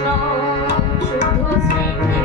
snow, she puts me.